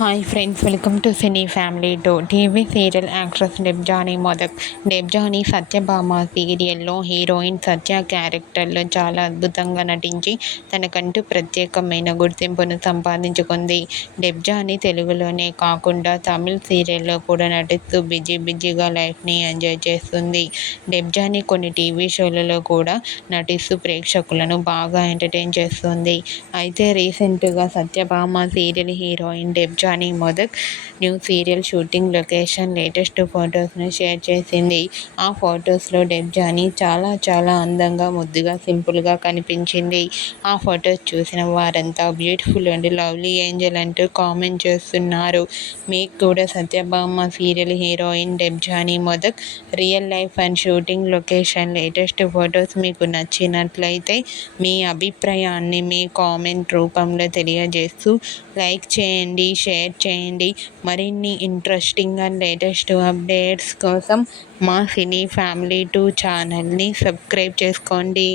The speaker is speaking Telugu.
Hi friends, welcome to cine family two. TV serial actress Debjani Modak. Debjani Satyabhama సీరియల్లో హీరోయిన్ సత్య క్యారెక్టర్లో చాలా అద్భుతంగా నటించి తనకంటూ ప్రత్యేకమైన గుర్తింపును సంపాదించుకుంది. డెబ్జానీ తెలుగులోనే కాకుండా తమిళ్ సీరియల్లో కూడా నటిస్తూ బిజీగా లైఫ్ని ఎంజాయ్ చేస్తుంది. డెబ్జానీ కొన్ని టీవీ షోలలో కూడా నటిస్తూ ప్రేక్షకులను బాగా ఎంటర్టైన్ చేస్తుంది. అయితే రీసెంట్గా Satyabhama serial heroine Debjani Modak new serial shooting location latest ఫొటోస్ను షేర్ చేసింది. ఆ ఫొటోస్లో డెబ్జానీ చాలా అందంగా, ముద్దుగా, సింపుల్గా కనిపించింది. ఆ ఫొటోస్ చూసిన వారంతా బ్యూటిఫుల్ అండ్ లవ్లీ ఏంజల్ అంటూ కామెంట్ చేస్తున్నారు. మీకు కూడా Satyabhama serial heroine Debjani Modak real life and shooting location latest photos మీకు నచ్చినట్లయితే మీ అభిప్రాయాన్ని మీ కామెంట్ రూపంలో తెలియజేస్తూ లైక్ చేయండి, షేర్ చేయండి. మరిన్ని ఇంట్రెస్టింగ్ అండ్ లేటెస్ట్ అప్డేట్స్ కోసం మా సినీ ఫ్యామిలీ 2 ఛానల్ని సబ్స్క్రైబ్ చేసుకోండి.